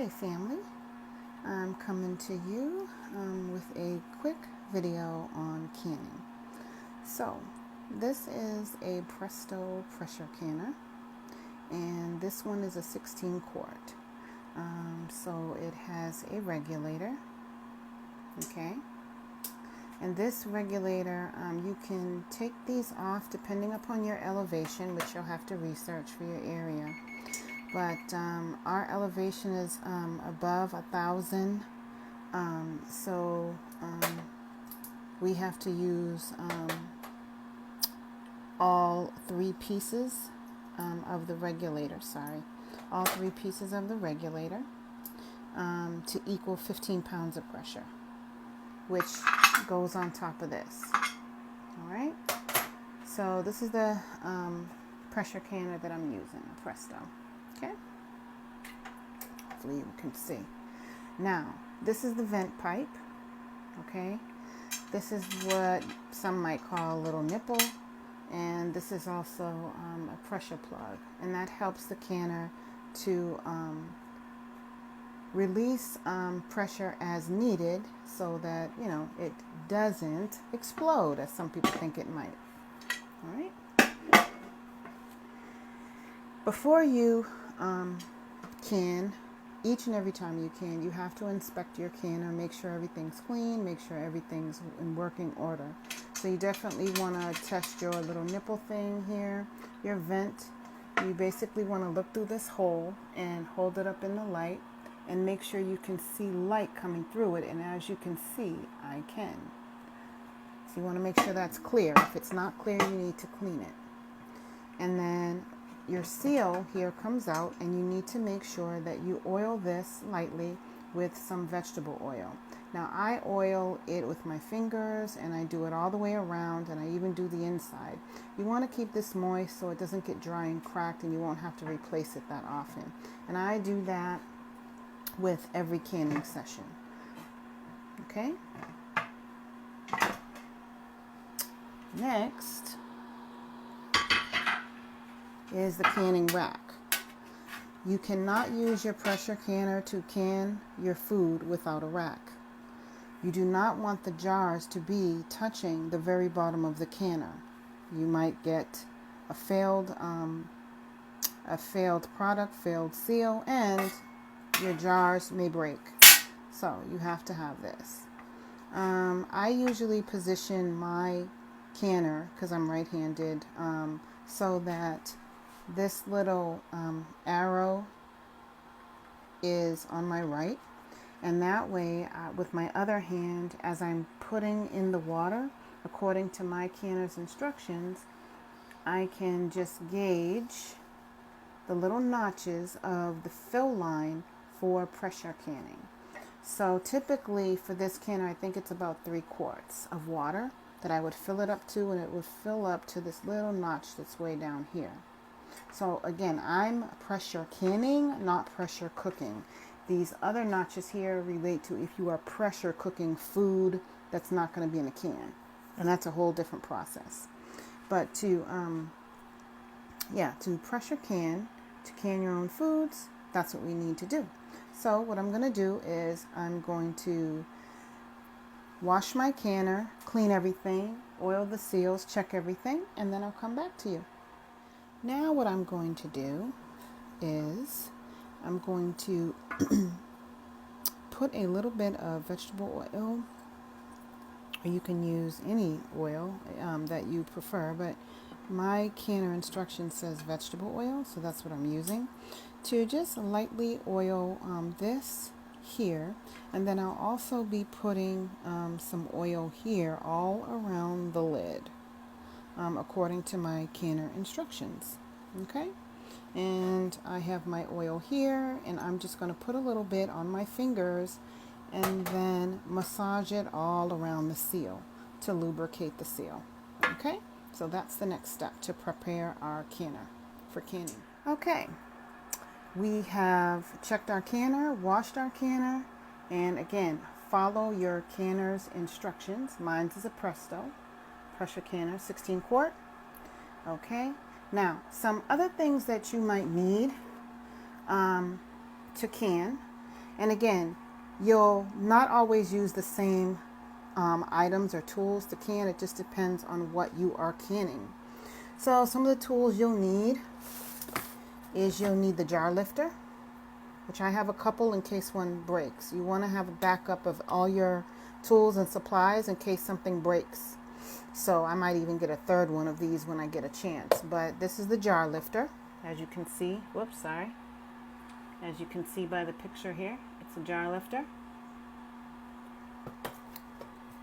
Hey family, I'm coming to you with a quick video on canning. So this is a Presto pressure canner, and this one is a 16 quart. So it has a regulator, okay? And this regulator, you can take these off depending upon your elevation, which you'll have to research for your area. But our elevation is above 1,000, so we have to use all three pieces of the regulator, all three pieces of the regulator to equal 15 pounds of pressure, which goes on top of this. All right, so this is the pressure canner that I'm using, Presto. Okay, hopefully you can see. Now, this is the vent pipe, okay? This is what some might call a little nipple, and this is also a pressure plug, and that helps the canner to release pressure as needed so that, you know, it doesn't explode as some people think it might. All right? Before you can, each and every time you can, you have to inspect your canner, make sure everything's clean, make sure everything's in working order. So you definitely want to test your little nipple thing here, your vent. You basically want to look through this hole and hold it up in the light and make sure you can see light coming through it. And as you can see, I can. So you want to make sure that's clear. If it's not clear, you need to clean it. And then your seal here comes out, and you need to make sure that you oil this lightly with some vegetable oil. Now I oil it with my fingers, and I do it all the way around, and I even do the inside. You want to keep this moist so it doesn't get dry and cracked, and you won't have to replace it that often. And I do that with every canning session. Okay? Next is the canning rack. You cannot use your pressure canner to can your food without a rack. You do not want the jars to be touching the very bottom of the canner. You might get a failed product, failed seal, and your jars may break. So you have to have this. I usually position my canner, because I'm right-handed, so that this little arrow is on my right, and that way with my other hand, as I'm putting in the water according to my canner's instructions, I can just gauge the little notches of the fill line for pressure canning. So typically for this canner, I think it's about 3 quarts of water that I would fill it up to, and it would fill up to this little notch that's way down here. So again, I'm pressure canning, not pressure cooking. These other notches here relate to if you are pressure cooking food that's not going to be in a can, and that's a whole different process. But to pressure can, to can your own foods, that's what we need to do. So what I'm going to do is I'm going to wash my canner, clean everything, oil the seals, check everything, and then I'll come back to you. Now what I'm going to do is I'm going to put a little bit of vegetable oil, or you can use any oil that you prefer, but my canner instruction says vegetable oil, so that's what I'm using, to just lightly oil this here, and then I'll also be putting some oil here all around the lid, according to my canner instructions. Okay, and I have my oil here, and I'm just going to put a little bit on my fingers and then massage it all around the seal to lubricate the seal. Okay, so that's the next step to prepare our canner for canning. Okay, we have checked our canner, washed our canner, and again, follow your canner's instructions. Mine is a Presto pressure canner, 16 quart. Okay, now some other things that you might need to can And again, you'll not always use the same items or tools to can. It just depends on what you are canning. So some of the tools you'll need is you'll need the jar lifter, which I have a couple in case one breaks. You want to have a backup of all your tools and supplies in case something breaks. So I might even get a third one of these when I get a chance. But this is the jar lifter, as you can see. Whoops, sorry. As you can see by the picture here, it's a jar lifter.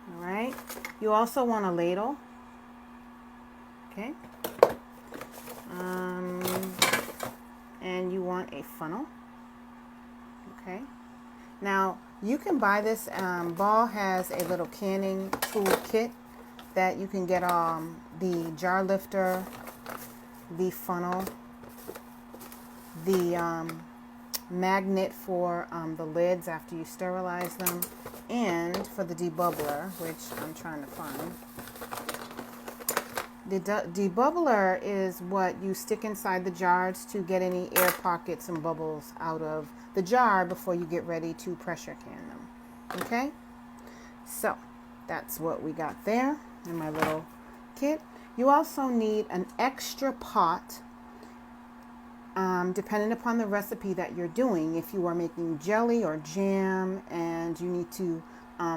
All right. You also want a ladle. Okay. And you want a funnel. Okay. Now you can buy this. Ball has a little canning tool kit that you can get the jar lifter, the funnel, the magnet for the lids after you sterilize them, and for the debubbler, which I'm trying to find. The debubbler is what you stick inside the jars to get any air pockets and bubbles out of the jar before you get ready to pressure can them. Okay, so that's what we got there in my little kit. You also need an extra pot, depending upon the recipe that you're doing. If you are making jelly or jam and you need to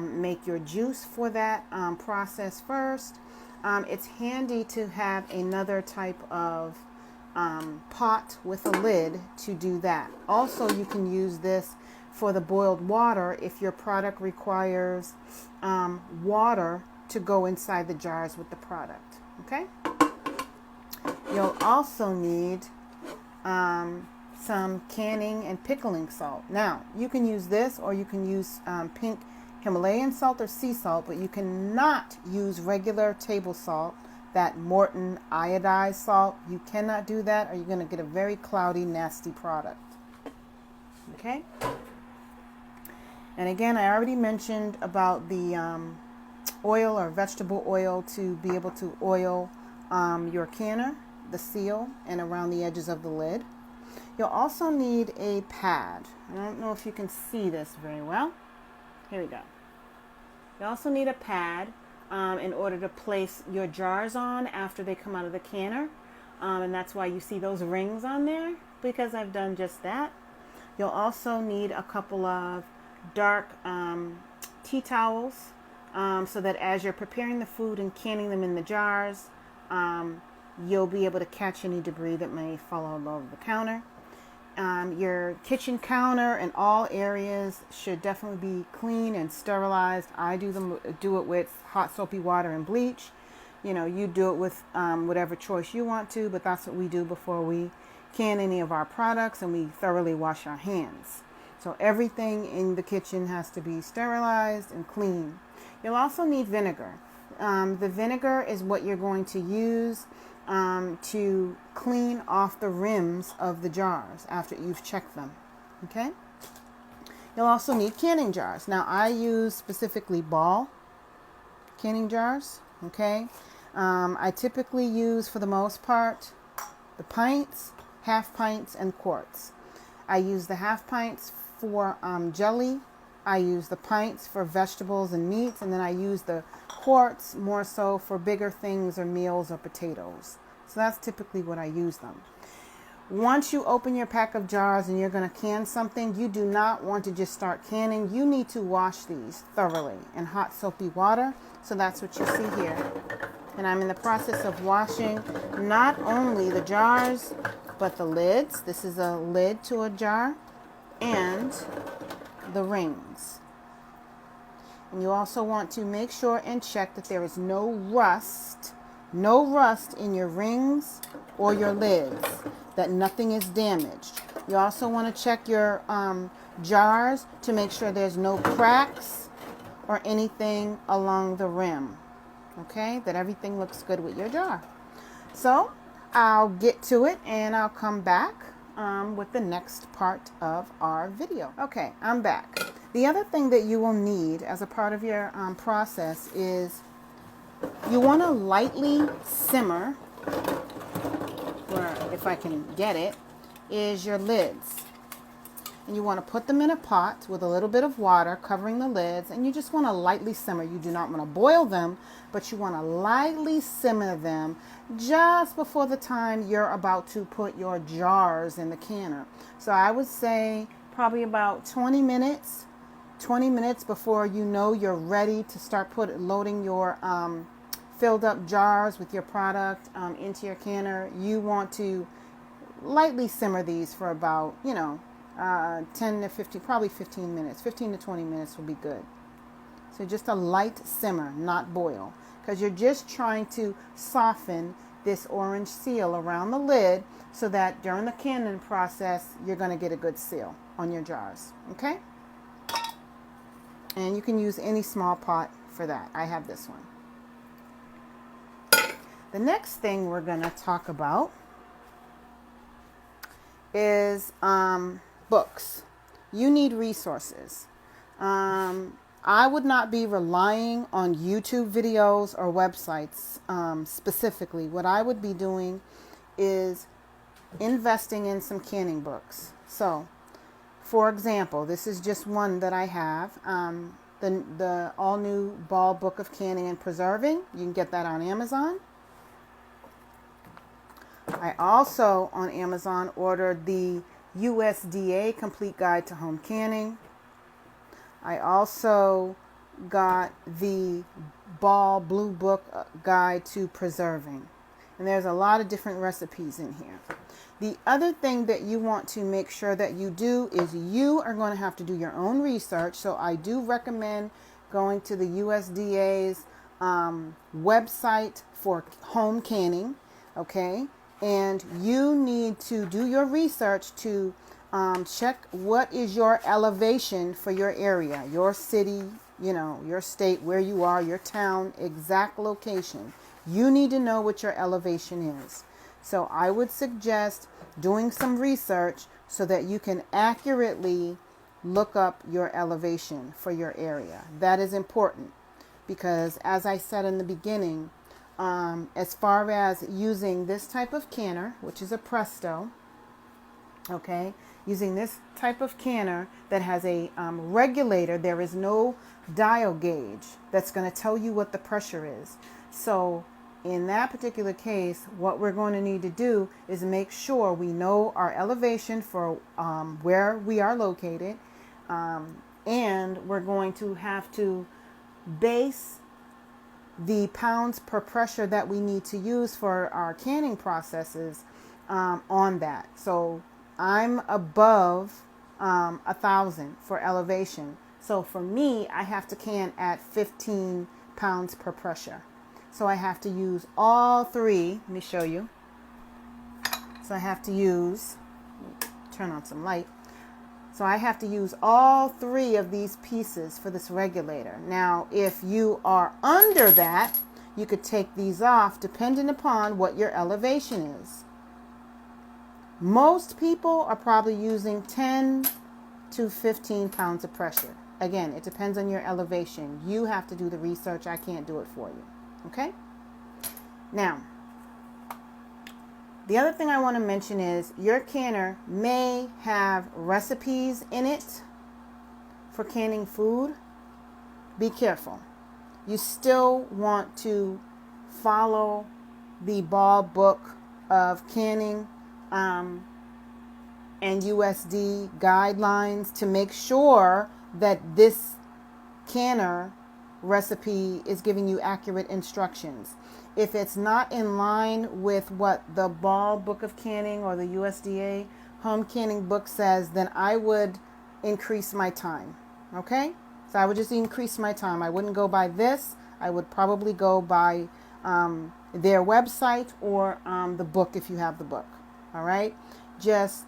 make your juice for that process first, it's handy to have another type of pot with a lid to do that. Also, you can use this for the boiled water if your product requires water to go inside the jars with the product. Okay? You'll also need some canning and pickling salt. Now, you can use this, or you can use pink Himalayan salt or sea salt, but you cannot use regular table salt, that Morton iodized salt. You cannot do that, or you're going to get a very cloudy, nasty product. Okay? And again, I already mentioned about the oil or vegetable oil to be able to oil your canner, the seal, and around the edges of the lid. You'll also need a pad. I don't know if you can see this very well. Here we go. You also need a pad in order to place your jars on after they come out of the canner. And that's why you see those rings on there, because I've done just that. You'll also need a couple of dark tea towels so that as you're preparing the food and canning them in the jars, you'll be able to catch any debris that may fall all over the counter. Your kitchen counter and all areas should definitely be clean and sterilized. I do it with hot soapy water and bleach. You know, you do it with whatever choice you want to, but that's what we do before we can any of our products, and we thoroughly wash our hands. So everything in the kitchen has to be sterilized and clean. You'll also need vinegar. The vinegar is what you're going to use to clean off the rims of the jars after you've checked them. Okay? You'll also need canning jars. Now, I use specifically Ball canning jars. Okay? I typically use, for the most part, the pints, half pints, and quarts. I use the half pints for jelly. I use the pints for vegetables and meats, and then I use the quarts more so for bigger things or meals or potatoes. So that's typically what I use them. Once you open your pack of jars and you're going to can something, you do not want to just start canning. You need to wash these thoroughly in hot soapy water. So that's what you see here. And I'm in the process of washing not only the jars, but the lids. This is a lid to a jar, and the rings. And you also want to make sure and check that there is no rust in your rings or your lids, that nothing is damaged. You also want to check your jars to make sure there's no cracks or anything along the rim. Okay, that everything looks good with your jar. So I'll get to it and I'll come back with the next part of our video. Okay, I'm back. The other thing that you will need as a part of your process is you want to lightly simmer, or if I can get it, is your lids. and you want to put them in a pot with a little bit of water covering the lids, and you just want to lightly simmer. You do not want to boil them, but you want to lightly simmer them just before the time you're about to put your jars in the canner. So I would say probably about 20 minutes before you know you're ready to start loading your filled up jars with your product into your canner. You want to lightly simmer these for about, 10 to 15, probably 15 minutes. 15 to 20 minutes will be good. So just a light simmer, not boil, because you're just trying to soften this orange seal around the lid so that during the canning process, you're going to get a good seal on your jars. Okay? And you can use any small pot for that. I have this one. The next thing we're going to talk about is books. You need resources. I would not be relying on YouTube videos or websites specifically. What I would be doing is investing in some canning books. So, for example, this is just one that I have. The all new Ball Book of Canning and Preserving. You can get that on Amazon. I also on Amazon ordered the USDA Complete Guide to Home Canning. I also got the Ball Blue Book Guide to Preserving. And there's a lot of different recipes in here. The other thing that you want to make sure that you do is you are going to have to do your own research. So I do recommend going to the USDA's website for home canning, okay? And you need to do your research to check what is your elevation for your area, your city, your state, where you are, your town, exact location. You need to know what your elevation is. So I would suggest doing some research so that you can accurately look up your elevation for your area. That is important because, as I said in the beginning, as far as using this type of canner, which is a Presto, okay, using this type of canner that has a regulator, there is no dial gauge that's going to tell you what the pressure is. So in that particular case, what we're going to need to do is make sure we know our elevation for where we are located, and we're going to have to base the pounds per pressure that we need to use for our canning processes on that. So I'm above 1,000 for elevation. So for me, I have to can at 15 pounds per pressure. So I have to use all three. Let me show you. So I have to use, turn on some light. So I have to use all three of these pieces for this regulator. Now, if you are under that, you could take these off depending upon what your elevation is. Most people are probably using 10 to 15 pounds of pressure. Again, it depends on your elevation. You have to do the research. I can't do it for you. Okay? Now, the other thing I want to mention is your canner may have recipes in it for canning food. Be careful. You still want to follow the Ball Book of Canning and USD guidelines to make sure that this canner recipe is giving you accurate instructions. If it's not in line with what the Ball Book of Canning or the USDA Home Canning book says, then I would increase my time. Okay? So I would just increase my time. I wouldn't go by this. I would probably go by their website or the book if you have the book. All right? Just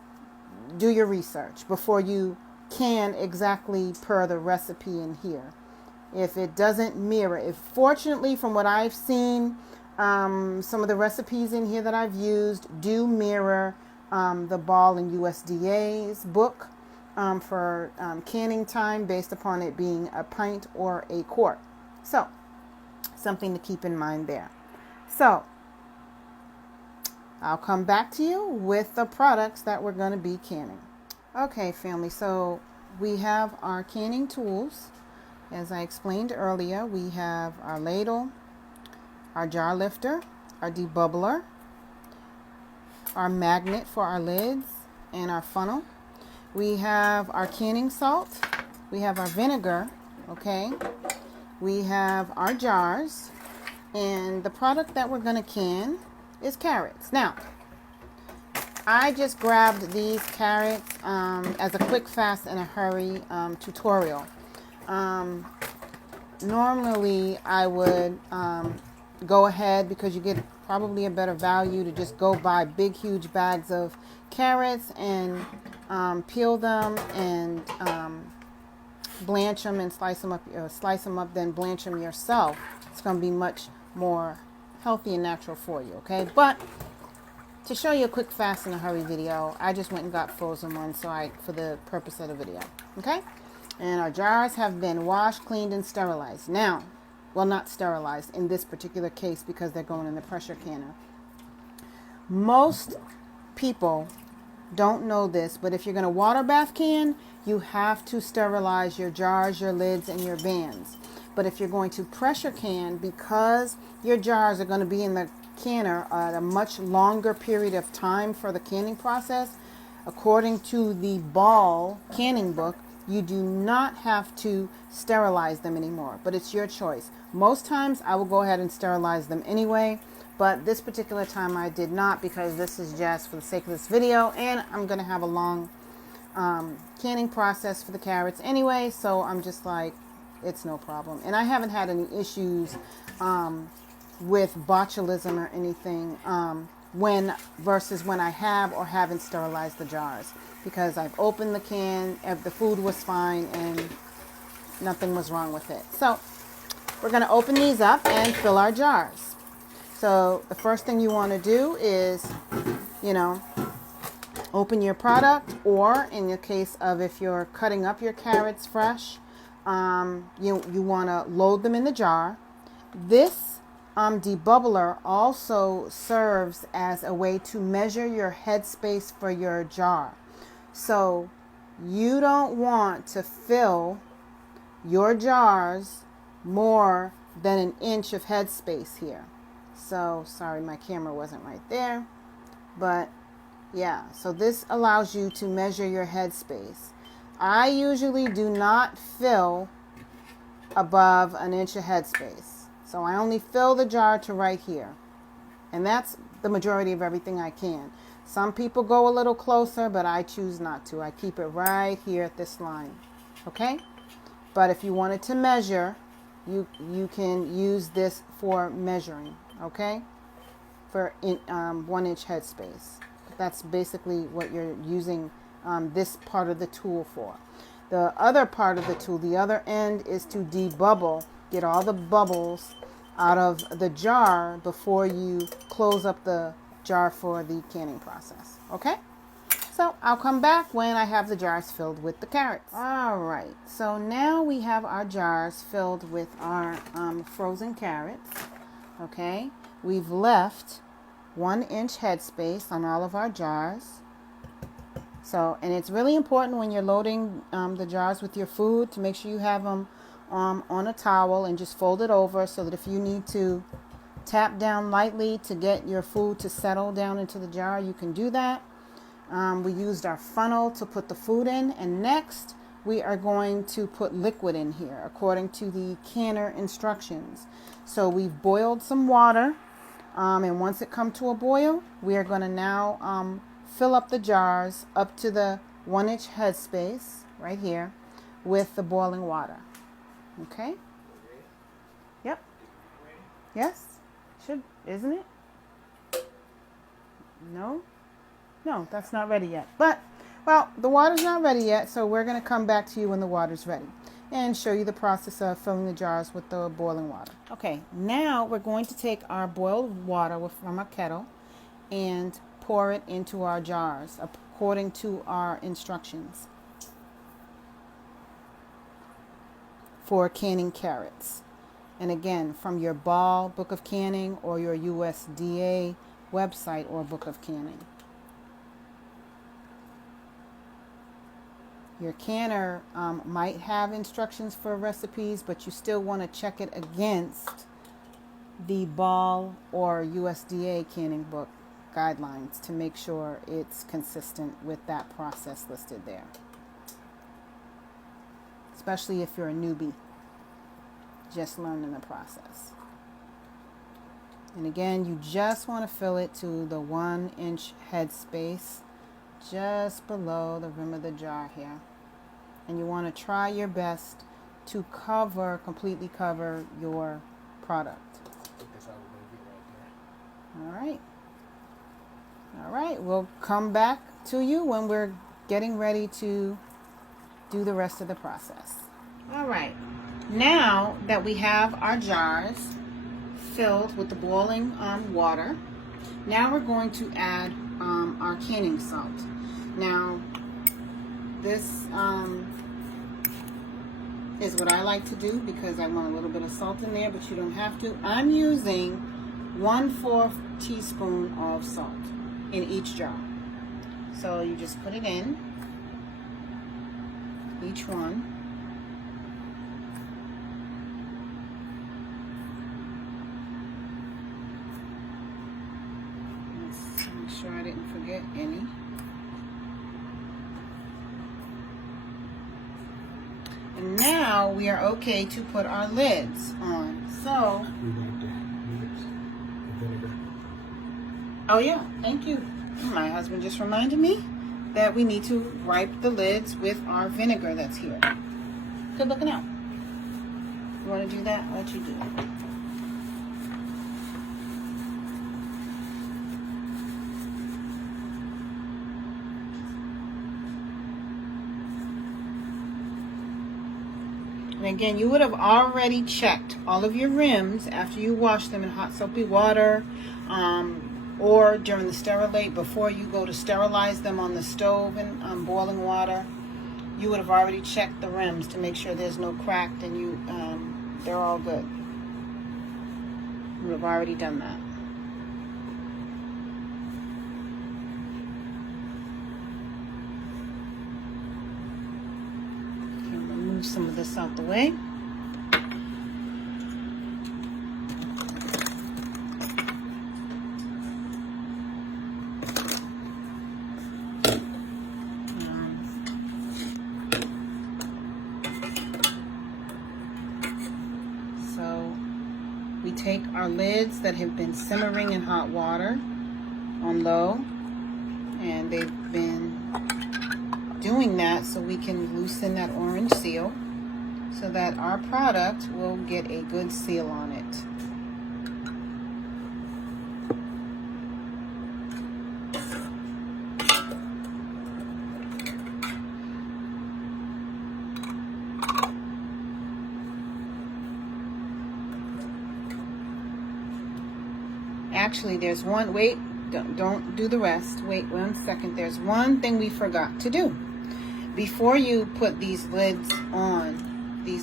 do your research before you can exactly per the recipe in here. If it doesn't mirror, fortunately from what I've seen, some of the recipes in here that I've used do mirror the Ball and USDA's book for canning time based upon it being a pint or a quart. So, something to keep in mind there. So, I'll come back to you with the products that we're going to be canning. Okay, family, so we have our canning tools. As I explained earlier, we have our ladle, our jar lifter, our debubbler, our magnet for our lids, and our funnel. We have our canning salt. We have our vinegar, okay? We have our jars. And the product that we're going to can is carrots. Now, I just grabbed these carrots as a quick, fast, and a hurry tutorial. Normally, I would go ahead, because you get probably a better value, to just go buy big, huge bags of carrots and peel them and blanch them and slice them up, then blanch them yourself. It's going to be much more healthy and natural for you, okay? But to show you a quick, fast, and a hurry video, I just went and got frozen ones for the purpose of the video, okay? And our jars have been washed, cleaned, and sterilized. Now, well, not sterilized in this particular case because they're going in the pressure canner. Most people don't know this, but if you're going to water bath can, you have to sterilize your jars, your lids, and your bands. But if you're going to pressure can, because your jars are going to be in the canner at a much longer period of time for the canning process, according to the Ball canning book, you do not have to sterilize them anymore, but it's your choice. Most times I will go ahead and sterilize them anyway, but this particular time I did not, because this is just for the sake of this video, and I'm going to have a long canning process for the carrots anyway, so I'm just like, it's no problem. And I haven't had any issues with botulism or anything versus when I have or haven't sterilized the jars, because I've opened the can, the food was fine, and nothing was wrong with it. So we're going to open these up and fill our jars. So the first thing you want to do is, open your product, or in the case of if you're cutting up your carrots fresh, you want to load them in the jar. This debubbler also serves as a way to measure your headspace for your jar. So you don't want to fill your jars more than an inch of headspace here. So sorry, my camera wasn't right there, but yeah, so this allows you to measure your headspace. I usually do not fill above an inch of headspace. So I only fill the jar to right here. And that's the majority of everything I can. Some people go a little closer, but I choose not to. I keep it right here at this line. Okay? But if you wanted to measure, you can use this for measuring. Okay? For 1 inch headspace. That's basically what you're using this part of the tool for. The other part of the tool, the other end, is to debubble, get all the bubbles out of the jar before you close up the jar for the canning process. Okay? So I'll come back when I have the jars filled with the carrots. All right, so now we have our jars filled with our frozen carrots. Okay, we've left 1 inch headspace on all of our jars. So, and it's really important when you're loading the jars with your food to make sure you have them on a towel and just fold it over, so that if you need to tap down lightly to get your food to settle down into the jar, you can do that. We used our funnel to put the food in, and next we are going to put liquid in here according to the canner instructions. So we've boiled some water, and once it comes to a boil, we are going to now fill up the jars up to the 1 inch headspace right here with the boiling water. Okay? Yep. Yes? Should, isn't it? No? No, that's not ready yet. But, well, the water's not ready yet, so we're going to come back to you when the water's ready and show you the process of filling the jars with the boiling water. Okay, now we're going to take our boiled water from our kettle and pour it into our jars according to our instructions for canning carrots. And again, from your Ball Book of Canning or your USDA website or Book of Canning. Your canner might have instructions for recipes, but you still want to check it against the ball or USDA canning book guidelines to make sure it's consistent with that process listed there. Especially if you're a newbie, just learning the process. And again, you just want to fill it to the 1-inch head space just below the rim of the jar here. And you want to try your best to completely cover your product. All right, we'll come back to you when we're getting ready to do the rest of the process. All right, now that we have our jars filled with the boiling water, now we're going to add our canning salt. Now, this is what I like to do because I want a little bit of salt in there, but you don't have to. I'm using 1/4 teaspoon of salt in each jar. So you just put it in, each one. Let's make sure I didn't forget any. And now we are okay to put our lids on. So, oh yeah, thank you. My husband just reminded me that we need to wipe the lids with our vinegar that's here. Good looking out. You want to do that? I'll let you do it. And again, you would have already checked all of your rims after you wash them in hot soapy water, or during the sterilate before you go to sterilize them on the stove in boiling water. You would have already checked the rims to make sure there's no cracked and they're all good. You would have already done that. Some of this out the way. So we take our lids that have been simmering in hot water on low, and they've been doing that so we can loosen that orange seal so that our product will get a good seal on it. Actually, there's one, wait, don't do the rest. Wait 1 second. There's one thing we forgot to do. Before you put these lids on, you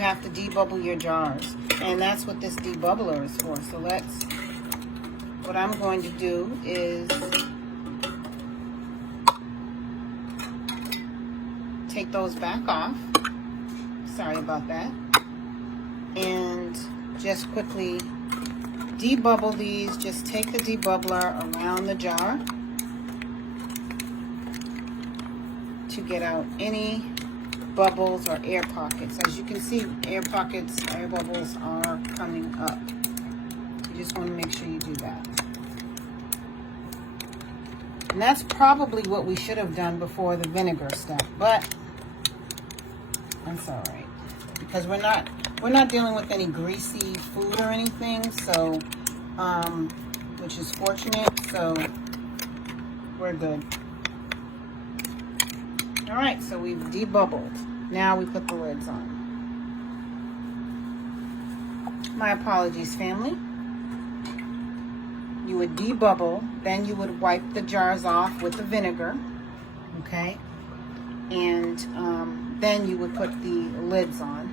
have to debubble your jars. And that's what this debubbler is for. So what I'm going to do is take those back off. Sorry about that. And just quickly debubble these. Just take the debubbler around the jar to get out any bubbles or air pockets. As you can see, air pockets, air bubbles are coming up. You just want to make sure you do that. And that's probably what we should have done before the vinegar step, but that's all right because we're not dealing with any greasy food or anything, so which is fortunate, so we're good. All right, so we've debubbled. Now we put the lids on. My apologies, family. You would debubble, then you would wipe the jars off with the vinegar, okay? And then you would put the lids on.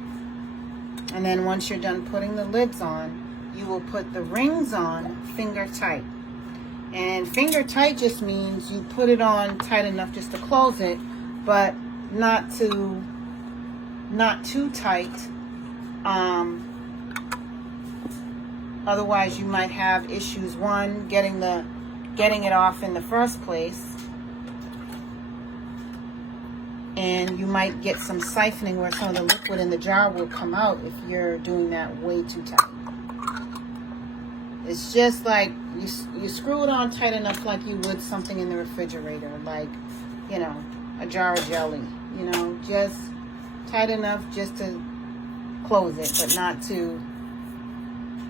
And then once you're done putting the lids on, you will put the rings on finger tight. And finger tight just means you put it on tight enough just to close it, but not too tight. Otherwise you might have issues. One, getting it off in the first place, and you might get some siphoning where some of the liquid in the jar will come out if you're doing that way too tight. It's just like you screw it on tight enough like you would something in the refrigerator, like, you know, a jar of jelly, you know, just tight enough just to close it, but not to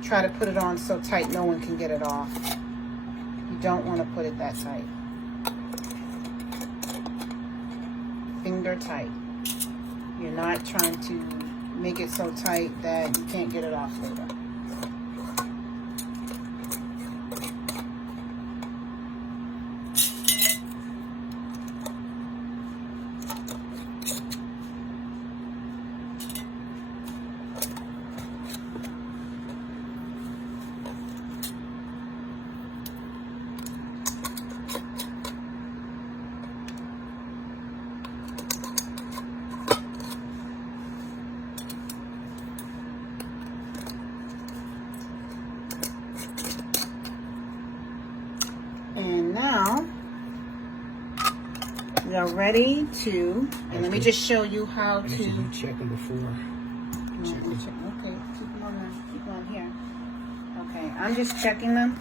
try to put it on so tight no one can get it off. You don't want to put it that tight. Finger tight. You're not trying to make it so tight that you can't get it off later. And now we are ready to, and let me just show you how to check them before. Okay, keep them on here. Okay, I'm just checking them.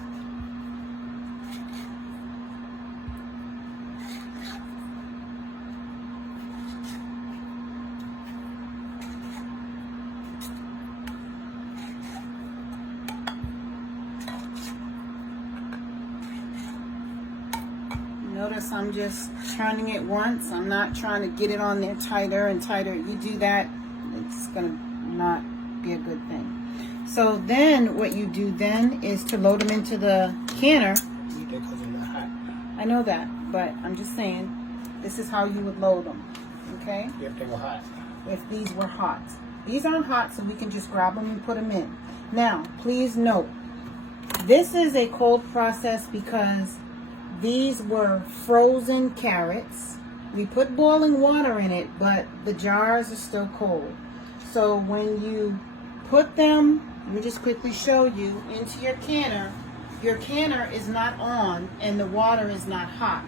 Notice I'm just turning it once. I'm not trying to get it on there tighter and tighter. You do that, it's gonna not be a good thing. So then what you do then is to load them into the canner. Because they're not hot. I know that, but I'm just saying this is how you would load them, okay? If they were hot. If these were hot. These aren't hot, so we can just grab them and put them in. Now, please note, this is a cold process because these were frozen carrots. We put boiling water in it, but the jars are still cold. So when you put them, let me just quickly show you, into your canner is not on and the water is not hot.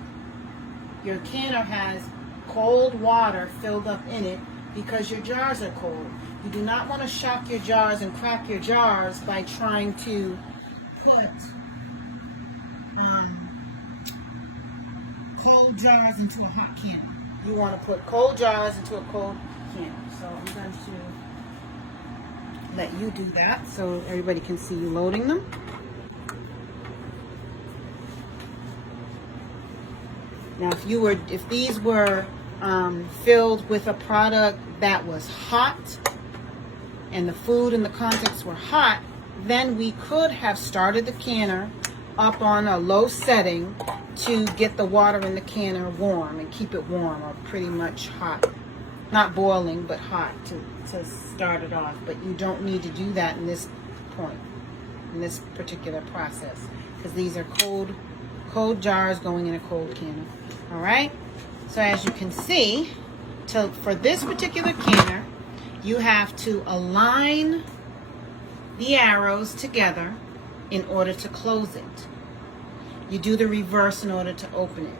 Your canner has cold water filled up in it because your jars are cold. You do not want to shock your jars and crack your jars by trying to put cold jars into a hot canner. You want to put cold jars into a cold canner. So I'm going to let you do that so everybody can see you loading them. Now if these were filled with a product that was hot and the food and the contents were hot, then we could have started the canner up on a low setting to get the water in the canner warm and keep it warm, or pretty much hot. Not boiling, but hot to start it off. But you don't need to do that in this point, in this particular process, because these are cold jars going in a cold canner. All right? So as you can see, for this particular canner, you have to align the arrows together in order to close it. You do the reverse in order to open it.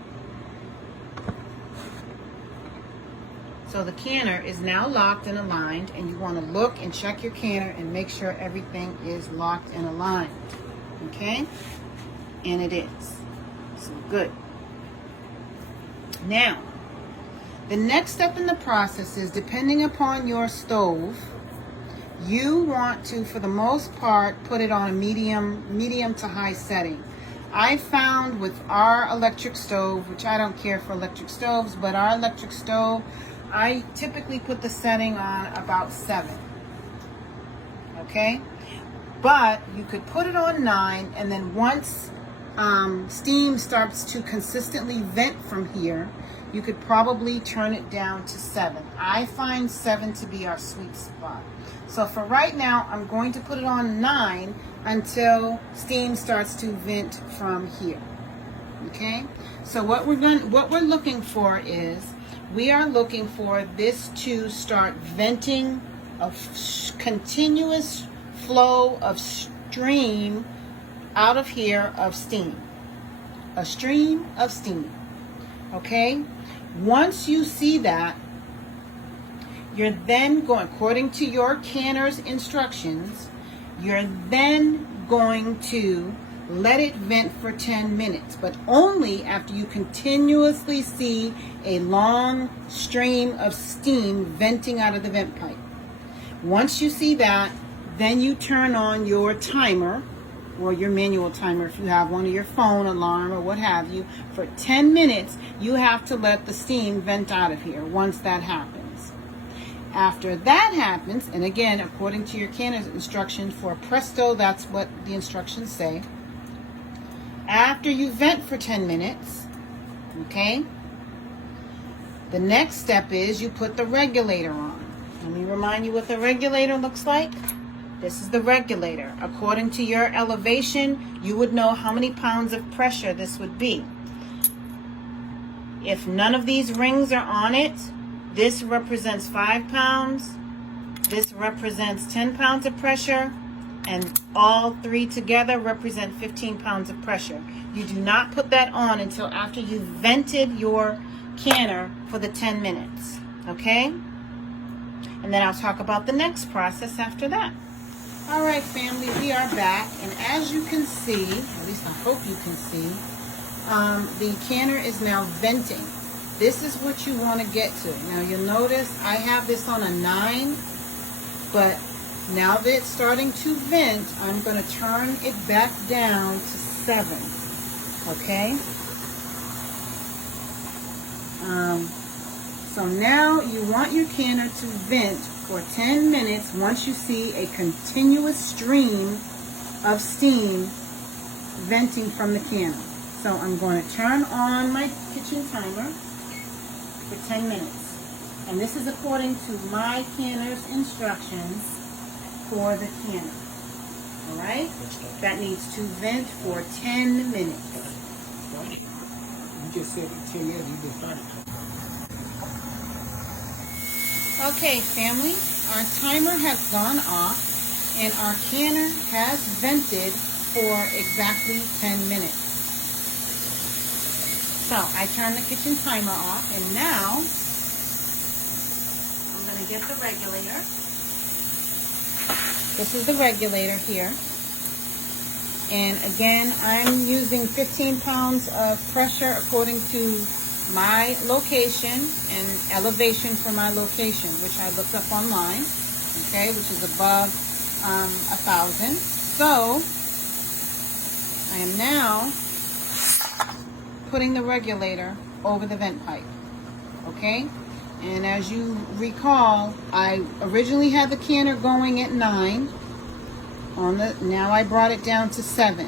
So the canner is now locked and aligned, and you want to look and check your canner and make sure everything is locked and aligned. Okay? And it is. So good. Now, the next step in the process is, depending upon your stove, you want to, for the most part, put it on a medium to high setting. I found with our electric stove, which I don't care for electric stoves, but our electric stove, I typically put the setting on about 7. Okay? But you could put it on 9, and then once steam starts to consistently vent from here, you could probably turn it down to 7. I find 7 to be our sweet spot. So for right now, I'm going to put it on 9 until steam starts to vent from here. Okay? So what we're looking for is, we are looking for this to start venting a continuous flow of stream out of here of steam. A stream of steam. Okay? Once you see that, you're then going, according to your canner's instructions, you're then going to let it vent for 10 minutes, but only after you continuously see a long stream of steam venting out of the vent pipe. Once you see that, then you turn on your timer, or your manual timer if you have one, or your phone alarm or what have you. For 10 minutes, you have to let the steam vent out of here once that happens. After that happens, and again, according to your canner's instructions for Presto, that's what the instructions say. After you vent for 10 minutes, okay, the next step is you put the regulator on. Let me remind you what the regulator looks like. This is the regulator. According to your elevation, you would know how many pounds of pressure this would be. If none of these rings are on it, this represents 5 pounds, this represents 10 pounds of pressure, and all three together represent 15 pounds of pressure. You do not put that on until after you've vented your canner for the 10 minutes, okay? And then I'll talk about the next process after that. All right, family, we are back, and as you can see, at least I hope you can see, the canner is now venting. This is what you want to get to. Now you'll notice I have this on a 9, but now that it's starting to vent, I'm going to turn it back down to 7. Okay? So now you want your canner to vent for 10 minutes once you see a continuous stream of steam venting from the canner. So I'm going to turn on my kitchen timer for 10 minutes. And this is according to my canner's instructions for the canner. Alright? That needs to vent for 10 minutes. You just said 10 minutes, you just started. Okay, family, our timer has gone off and our canner has vented for exactly 10 minutes. So I turn the kitchen timer off, and now I'm going to get the regulator. This is the regulator here. And again, I'm using 15 pounds of pressure according to my location and elevation for my location, which I looked up online, okay, which is above 1,000. So I am now putting the regulator over the vent pipe, okay? And as you recall, I originally had the canner going at 9 now I brought it down to 7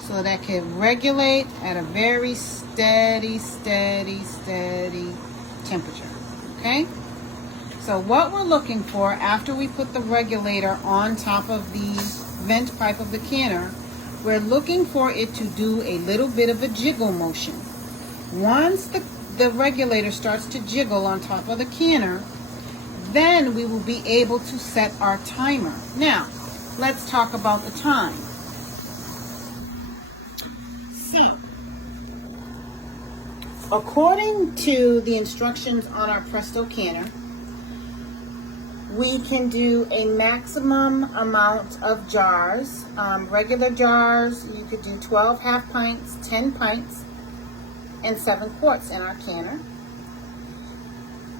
so that I can regulate at a very steady temperature, okay? So what we're looking for after we put the regulator on top of the vent pipe of the canner, we're looking for it to do a little bit of a jiggle motion. Once the regulator starts to jiggle on top of the canner, then we will be able to set our timer. Now, let's talk about the time. So, according to the instructions on our Presto canner, we can do a maximum amount of jars. Regular jars, you could do 12 half pints, 10 pints, and 7 quarts in our canner,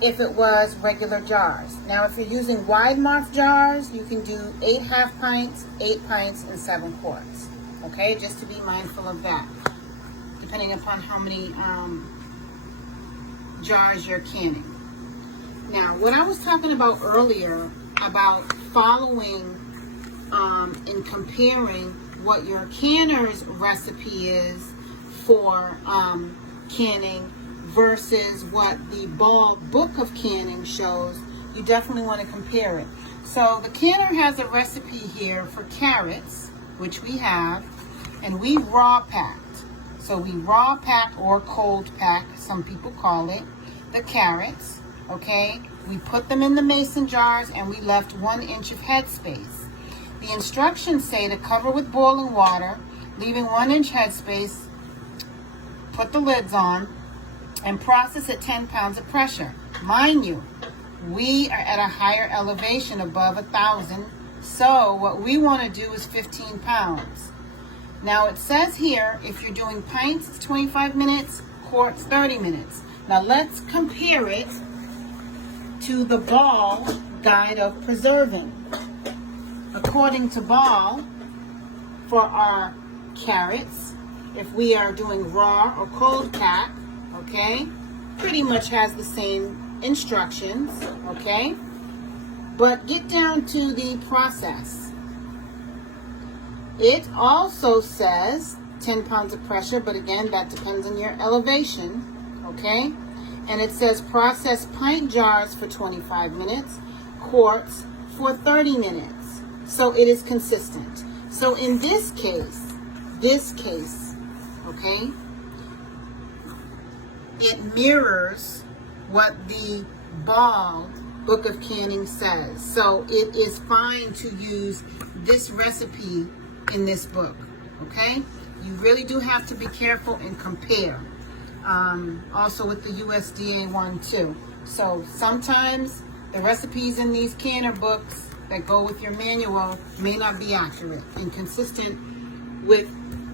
if it was regular jars. Now, if you're using wide mouth jars, you can do 8 half pints, 8 pints, and 7 quarts. Okay, just to be mindful of that, depending upon how many jars you're canning. Now, what I was talking about earlier about following and comparing what your canner's recipe is for canning versus what the Ball Book of Canning shows, you definitely want to compare it. So the canner has a recipe here for carrots, which we have, and we raw packed. So we raw pack or cold pack, some people call it, the carrots, okay? We put them in the mason jars and we left 1 inch of headspace. The instructions say to cover with boiling water, leaving 1 inch headspace, put the lids on, and process at 10 pounds of pressure. Mind you, we are at a higher elevation above 1,000, so what we want to do is 15 pounds. Now it says here, if you're doing pints, it's 25 minutes, quarts, 30 minutes. Now let's compare it to the Ball Guide of Preserving. According to Ball, for our carrots, if we are doing raw or cold pack, okay, pretty much has the same instructions, okay? But get down to the process. It also says 10 pounds of pressure, but again, that depends on your elevation, okay? And it says process pint jars for 25 minutes, quarts for 30 minutes. So it is consistent. So in this case, okay, it mirrors what the Ball Book of Canning says. So it is fine to use this recipe in this book, okay? You really do have to be careful and compare. Also with the USDA one too. So sometimes the recipes in these canner books that go with your manual may not be accurate and consistent with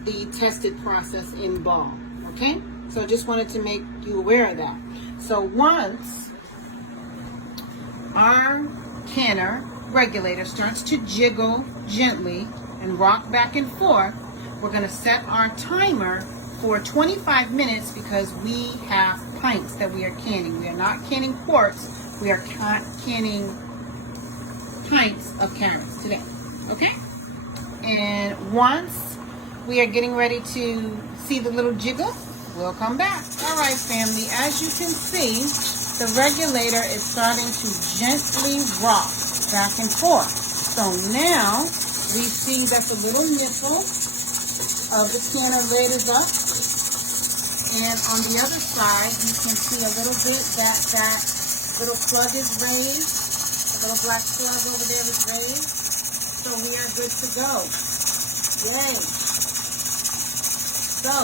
the tested process in Ball, okay? So just wanted to make you aware of that. So once our canner regulator starts to jiggle gently and rock back and forth, we're going to set our timer for 25 minutes because we have pints that we are canning. We are not canning quarts, we are canning pints of carrots today, okay? And once we are getting ready to see the little jiggle, we'll come back. All right, family, as you can see, the regulator is starting to gently rock back and forth. So now we see that the little nipple of the canner lid is up. And on the other side, you can see a little bit that little plug is raised. The little black plug over there is raised. So we are good to go. Yay. So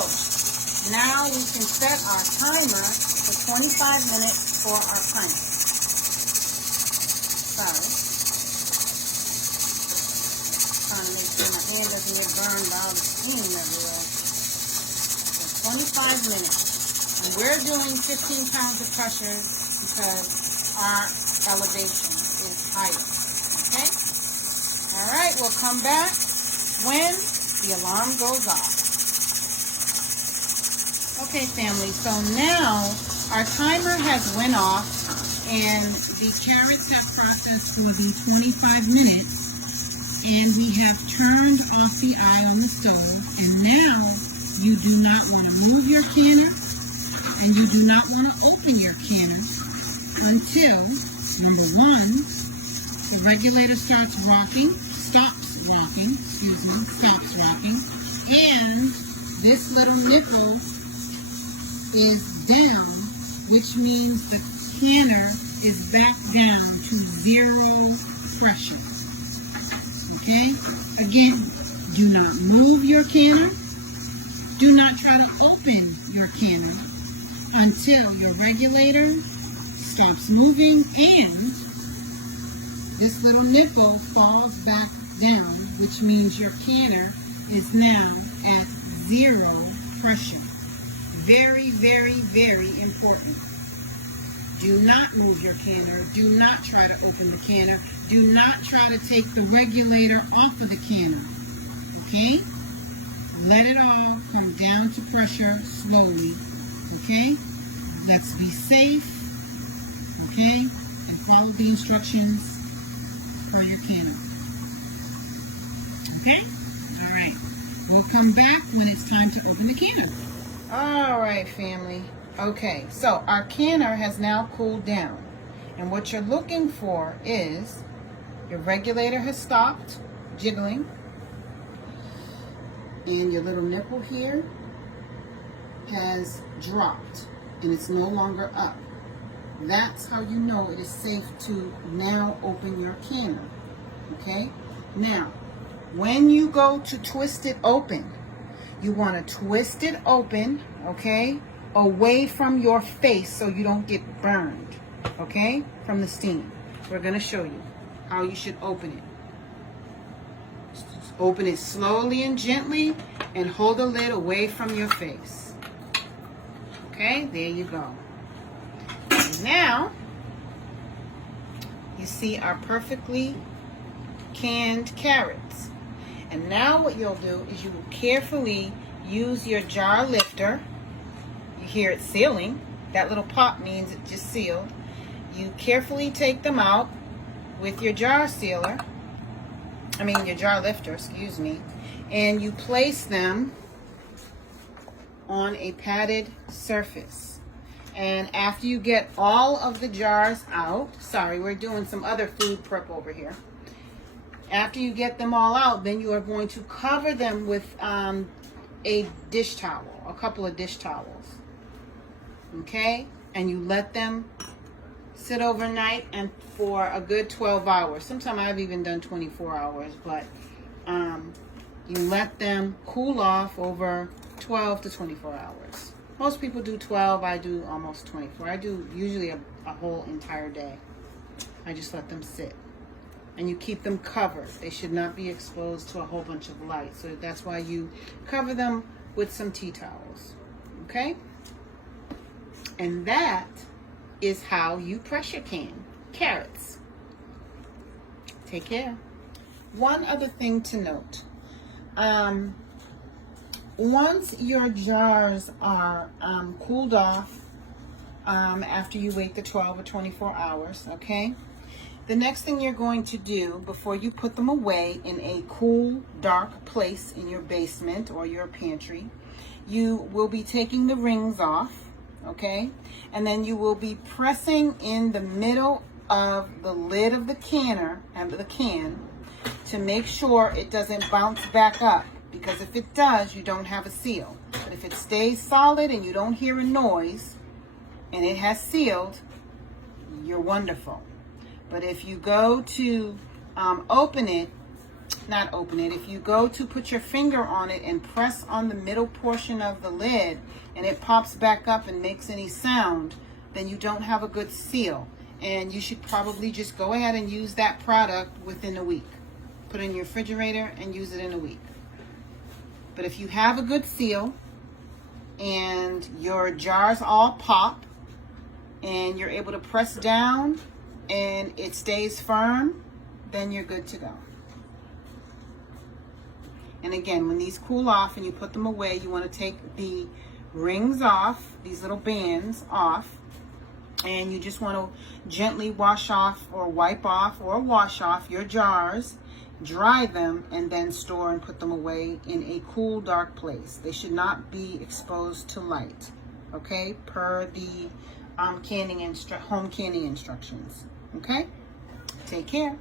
now we can set our timer for 25 minutes for our pint. Sorry. Trying to make sure my hand doesn't get burned by all the steam everywhere. So 25 minutes. And we're doing 15 pounds of pressure because our elevation is higher. Okay? All right, we'll come back when the alarm goes off. Okay, family, so now our timer has went off and the carrots have processed for the 25 minutes and we have turned off the eye on the stove, and now you do not want to move your canner and you do not want to open your canner until, number one, the regulator stops rocking, and this little nipple is down, which means the canner is back down to 0 pressure. Okay? Again, do not move your canner. Do not try to open your canner until your regulator stops moving and this little nipple falls back down, which means your canner is now at 0 pressure. Very, very, very important. Do not move your canner. Do not try to open the canner. Do not try to take the regulator off of the canner. Okay? Let it all come down to pressure slowly. Okay? Let's be safe. Okay? And follow the instructions for your canner. Okay? All right. We'll come back when it's time to open the canner. All right, family. Okay, so our canner has now cooled down. And what you're looking for is your regulator has stopped jiggling. And your little nipple here has dropped. And it's no longer up. That's how you know it is safe to now open your canner. Okay? Now, when you go to twist it open, you want to twist it open, okay, away from your face so you don't get burned, okay, from the steam. We're going to show you how you should open it. Just open it slowly and gently and hold the lid away from your face. Okay, there you go. And now, you see our perfectly canned carrots. And now what you'll do is you will carefully use your jar lifter. You hear it sealing. That little pop means it just sealed. You carefully take them out with your jar sealer. Your jar lifter, excuse me. And you place them on a padded surface. And after you get all of the jars out, sorry, we're doing some other food prep over here. After you get them all out, then you are going to cover them with a dish towel, a couple of dish towels. Okay? And you let them sit overnight and for a good 12 hours. Sometimes I've even done 24 hours, but you let them cool off over 12 to 24 hours. Most people do 12. I do almost 24. I do usually a whole entire day. I just let them sit. And you keep them covered. They should not be exposed to a whole bunch of light. So that's why you cover them with some tea towels. Okay? And that is how you pressure can carrots. Take care. One other thing to note. Once your jars are cooled off after you wait the 12 or 24 hours, okay? The next thing you're going to do before you put them away in a cool, dark place in your basement or your pantry, you will be taking the rings off, okay? And then you will be pressing in the middle of the lid of the canner and the can to make sure it doesn't bounce back up. Because if it does, you don't have a seal. But if it stays solid and you don't hear a noise and it has sealed, you're wonderful. But if you go to if you go to put your finger on it and press on the middle portion of the lid and it pops back up and makes any sound, then you don't have a good seal. And you should probably just go ahead and use that product within a week. Put it in your refrigerator and use it in a week. But if you have a good seal and your jars all pop and you're able to press down and it stays firm, then you're good to go. And again, when these cool off and you put them away, you want to take the rings off, these little bands off, and you just want to gently wash off or wipe off or wash off your jars, dry them, and then store and put them away in a cool, dark place. They should not be exposed to light, okay, per the home canning instructions. Okay? Take care.